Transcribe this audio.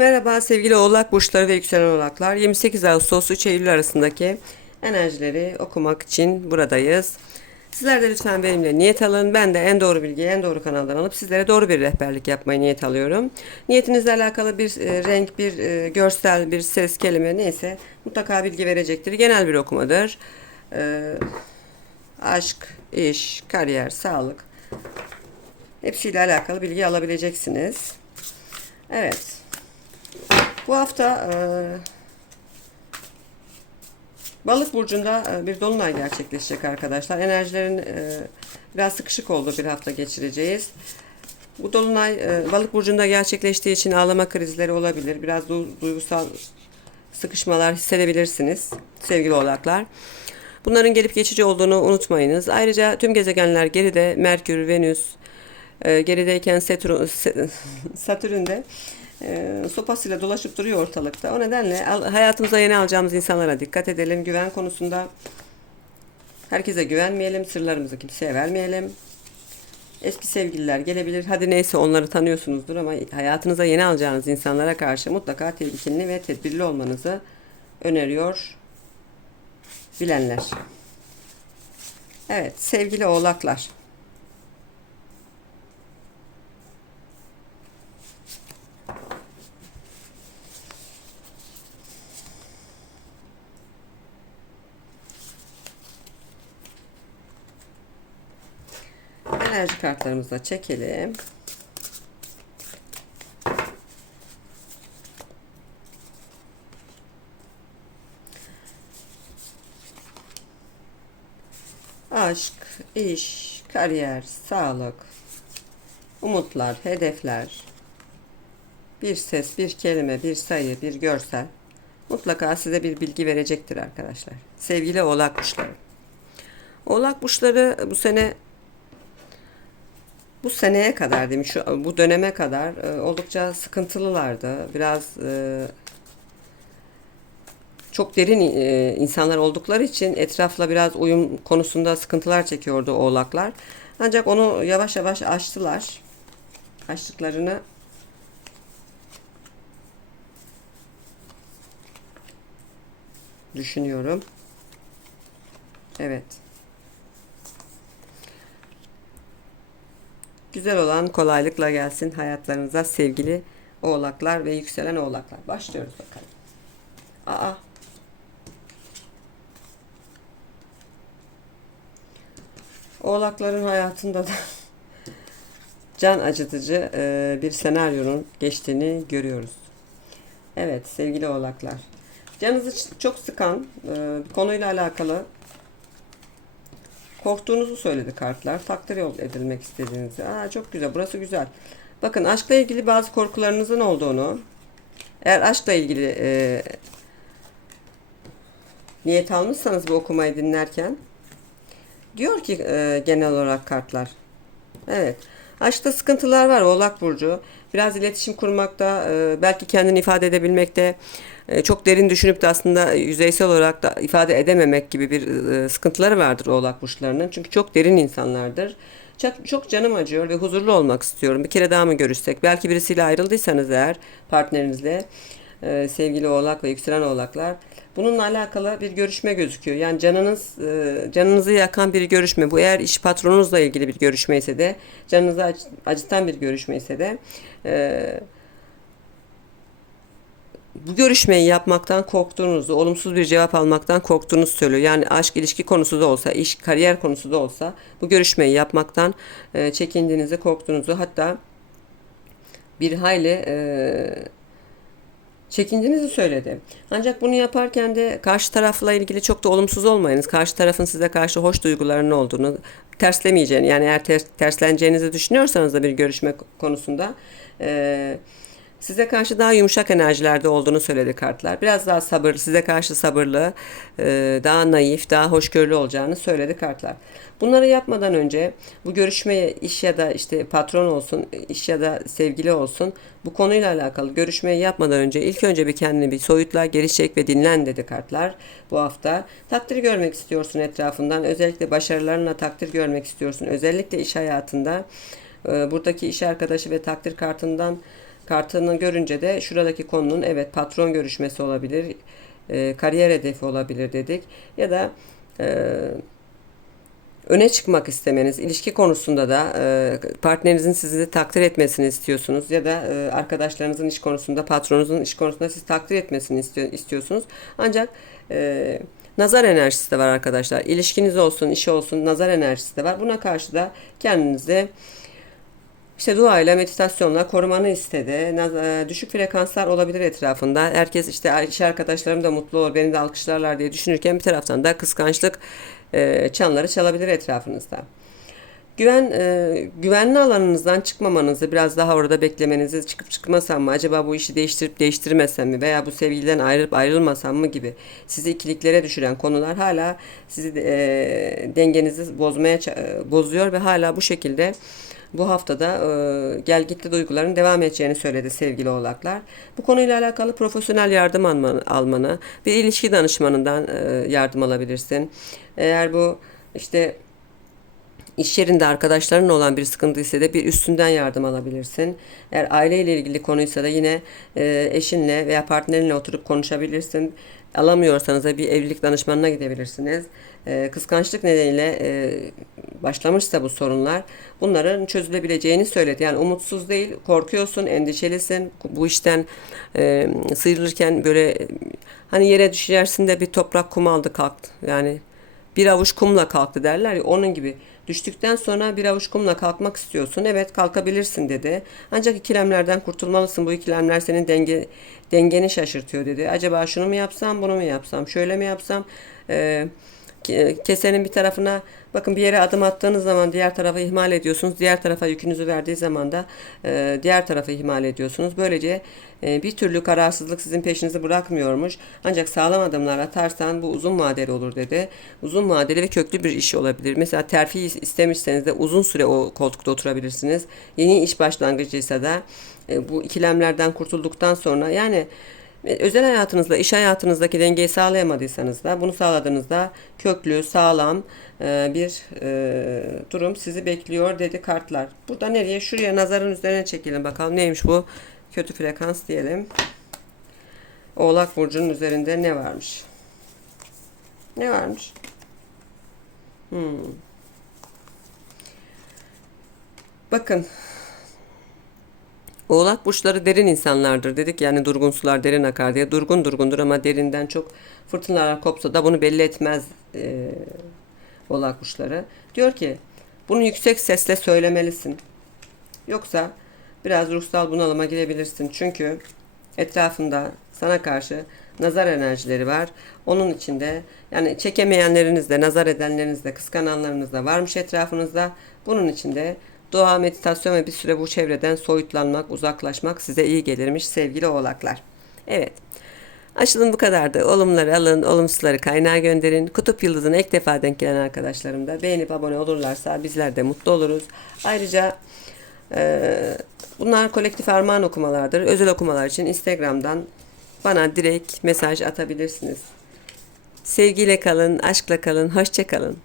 Merhaba sevgili oğlak burçları ve yükselen oğlaklar. 28 Ağustos 3 Eylül arasındaki enerjileri okumak için buradayız. Sizler de lütfen benimle niyet alın. Ben de en doğru bilgiyi en doğru kanaldan alıp sizlere doğru bir rehberlik yapmayı niyet alıyorum. Niyetinizle alakalı bir e, renk, bir e, görsel, bir ses, kelime neyse mutlaka bilgi verecektir. Genel bir okumadır. E, aşk, iş, kariyer, sağlık hepsiyle alakalı bilgi alabileceksiniz. Evet. Bu hafta e, Balık burcunda e, bir dolunay gerçekleşecek arkadaşlar. Enerjilerin e, biraz sıkışık olduğu bir hafta geçireceğiz. Bu dolunay e, Balık burcunda gerçekleştiği için ağlama krizleri olabilir. Biraz du- duygusal sıkışmalar hissedebilirsiniz sevgili oğlaklar. Bunların gelip geçici olduğunu unutmayınız. Ayrıca tüm gezegenler geride Merkür, Venüs, e, gerideyken Satürn, Satürn de e, sopasıyla dolaşıp duruyor ortalıkta. O nedenle hayatımıza yeni alacağımız insanlara dikkat edelim. Güven konusunda herkese güvenmeyelim. Sırlarımızı kimseye vermeyelim. Eski sevgililer gelebilir. Hadi neyse onları tanıyorsunuzdur ama hayatınıza yeni alacağınız insanlara karşı mutlaka temkinli ve tedbirli olmanızı öneriyor bilenler. Evet sevgili oğlaklar. Enerji kartlarımızı da çekelim. Aşk, iş, kariyer, sağlık, umutlar, hedefler, bir ses, bir kelime, bir sayı, bir görsel mutlaka size bir bilgi verecektir arkadaşlar. Sevgili oğlak kuşları. Oğlak burçları bu sene bu seneye kadar diyeyim şu bu döneme kadar e, oldukça sıkıntılılardı. Biraz e, çok derin e, insanlar oldukları için etrafla biraz uyum konusunda sıkıntılar çekiyordu oğlaklar. Ancak onu yavaş yavaş aştılar. Aştıklarını düşünüyorum. Evet. Güzel olan kolaylıkla gelsin hayatlarınıza sevgili oğlaklar ve yükselen oğlaklar. Başlıyoruz bakalım. Aa. Oğlakların hayatında da can acıtıcı e, bir senaryonun geçtiğini görüyoruz. Evet sevgili oğlaklar. Canınızı çok sıkan e, konuyla alakalı Korktuğunuzu söyledi kartlar. Takdir edilmek istediğinizi. Aa, çok güzel. Burası güzel. Bakın aşkla ilgili bazı korkularınızın olduğunu. Eğer aşkla ilgili e, niyet almışsanız bu okumayı dinlerken diyor ki e, genel olarak kartlar. Evet. Aşkta sıkıntılar var Oğlak Burcu. Biraz iletişim kurmakta, e, belki kendini ifade edebilmekte, e, çok derin düşünüp de aslında yüzeysel olarak da ifade edememek gibi bir e, sıkıntıları vardır Oğlak Burçlarının. Çünkü çok derin insanlardır. Çok, çok canım acıyor ve huzurlu olmak istiyorum. Bir kere daha mı görüşsek? Belki birisiyle ayrıldıysanız eğer partnerinizle sevgili oğlak ve yükselen oğlaklar bununla alakalı bir görüşme gözüküyor. Yani canınız e, canınızı yakan bir görüşme. Bu eğer iş patronunuzla ilgili bir görüşme ise de canınızı ac- acıtan bir görüşme ise de e, bu görüşmeyi yapmaktan korktuğunuzu, olumsuz bir cevap almaktan korktuğunuzu söylüyor. Yani aşk ilişki konusu da olsa, iş kariyer konusu da olsa bu görüşmeyi yapmaktan e, çekindiğinizi, korktuğunuzu hatta bir hayli e, çekindiğinizi söyledi. Ancak bunu yaparken de karşı tarafla ilgili çok da olumsuz olmayınız. Karşı tarafın size karşı hoş duygularının olduğunu, terslemeyeceğini yani eğer ters, tersleneceğinizi düşünüyorsanız da bir görüşme konusunda e, size karşı daha yumuşak enerjilerde olduğunu söyledi kartlar. Biraz daha sabırlı, size karşı sabırlı, e, daha naif, daha hoşgörülü olacağını söyledi kartlar. Bunları yapmadan önce bu görüşmeye iş ya da işte patron olsun, iş ya da sevgili olsun bu konuyla alakalı görüşmeyi yapmadan önce ilk önce bir kendini bir soyutla, geri çek ve dinlen dedi kartlar bu hafta. Takdir görmek istiyorsun etrafından. Özellikle başarılarına takdir görmek istiyorsun. Özellikle iş hayatında. e, Buradaki iş arkadaşı ve takdir kartından kartını görünce de şuradaki konunun evet patron görüşmesi olabilir, e, kariyer hedefi olabilir dedik ya da e, öne çıkmak istemeniz, ilişki konusunda da e, partnerinizin sizi takdir etmesini istiyorsunuz ya da e, arkadaşlarınızın iş konusunda, patronunuzun iş konusunda sizi takdir etmesini istiyor, istiyorsunuz. Ancak e, nazar enerjisi de var arkadaşlar. İlişkiniz olsun, işi olsun, nazar enerjisi de var. Buna karşı da kendinizi işte duayla, meditasyonla korumanı istedi. E, Düşük frekanslar olabilir etrafında. Herkes işte iş arkadaşlarım da mutlu olur, beni de alkışlarlar diye düşünürken bir taraftan da kıskançlık e, çanları çalabilir etrafınızda. Güven e, güvenli alanınızdan çıkmamanızı, biraz daha orada beklemenizi, çıkıp çıkmasam mı, acaba bu işi değiştirip değiştirmesem mi veya bu sevgiliden ayrılıp ayrılmasam mı gibi sizi ikiliklere düşüren konular hala sizi e, dengenizi bozmaya bozuyor ve hala bu şekilde bu haftada e, gel gitti duyguların devam edeceğini söyledi sevgili oğlaklar. Bu konuyla alakalı profesyonel yardım almanı, bir ilişki danışmanından e, yardım alabilirsin. Eğer bu işte İş yerinde arkadaşların olan bir sıkıntı ise de bir üstünden yardım alabilirsin. Eğer aileyle ilgili konuysa da yine e, eşinle veya partnerinle oturup konuşabilirsin. Alamıyorsanız da bir evlilik danışmanına gidebilirsiniz. E, kıskançlık nedeniyle e, başlamışsa bu sorunlar bunların çözülebileceğini söyledi. Yani umutsuz değil, korkuyorsun, endişelisin. Bu işten e, sıyrılırken böyle e, hani yere düşersin de bir toprak kum aldı kalktı. Yani bir avuç kumla kalktı derler ya onun gibi. Düştükten sonra bir avuç kumla kalkmak istiyorsun. Evet kalkabilirsin dedi. Ancak ikilemlerden kurtulmalısın. Bu ikilemler senin denge, dengeni şaşırtıyor dedi. Acaba şunu mu yapsam bunu mu yapsam şöyle mi yapsam Ee, kesenin bir tarafına bakın bir yere adım attığınız zaman diğer tarafı ihmal ediyorsunuz. Diğer tarafa yükünüzü verdiği zaman da e, diğer tarafı ihmal ediyorsunuz. Böylece e, bir türlü kararsızlık sizin peşinizi bırakmıyormuş. Ancak sağlam adımlar atarsan bu uzun vadeli olur dedi. Uzun vadeli ve köklü bir iş olabilir. Mesela terfi istemişseniz de uzun süre o koltukta oturabilirsiniz. Yeni iş başlangıcıysa da e, bu ikilemlerden kurtulduktan sonra yani özel hayatınızla iş hayatınızdaki dengeyi sağlayamadıysanız da bunu sağladığınızda köklü, sağlam e, bir e, durum sizi bekliyor dedi kartlar. Burada nereye? Şuraya nazarın üzerine çekelim bakalım neymiş bu? Kötü frekans diyelim. Oğlak burcunun üzerinde ne varmış? Ne varmış? Hmm. Bakın Oğlak burçları derin insanlardır dedik yani durgun sular derin akar diye. Durgun durgundur ama derinden çok fırtınalar kopsa da bunu belli etmez e, oğlak burçları. Diyor ki bunu yüksek sesle söylemelisin. Yoksa biraz ruhsal bunalıma girebilirsin. Çünkü etrafında sana karşı nazar enerjileri var. Onun içinde yani çekemeyenleriniz de, nazar edenleriniz de, kıskananlarınız da varmış etrafınızda. Bunun içinde dua, meditasyon ve bir süre bu çevreden soyutlanmak, uzaklaşmak size iyi gelirmiş sevgili oğlaklar. Evet. Açılım bu kadardı. Olumları alın, olumsuzları kaynağa gönderin. Kutup yıldızına ilk defa denk gelen arkadaşlarım da beğenip abone olurlarsa bizler de mutlu oluruz. Ayrıca ee, bunlar kolektif armağan okumalardır. Özel okumalar için Instagram'dan bana direkt mesaj atabilirsiniz. Sevgiyle kalın, aşkla kalın, hoşça kalın.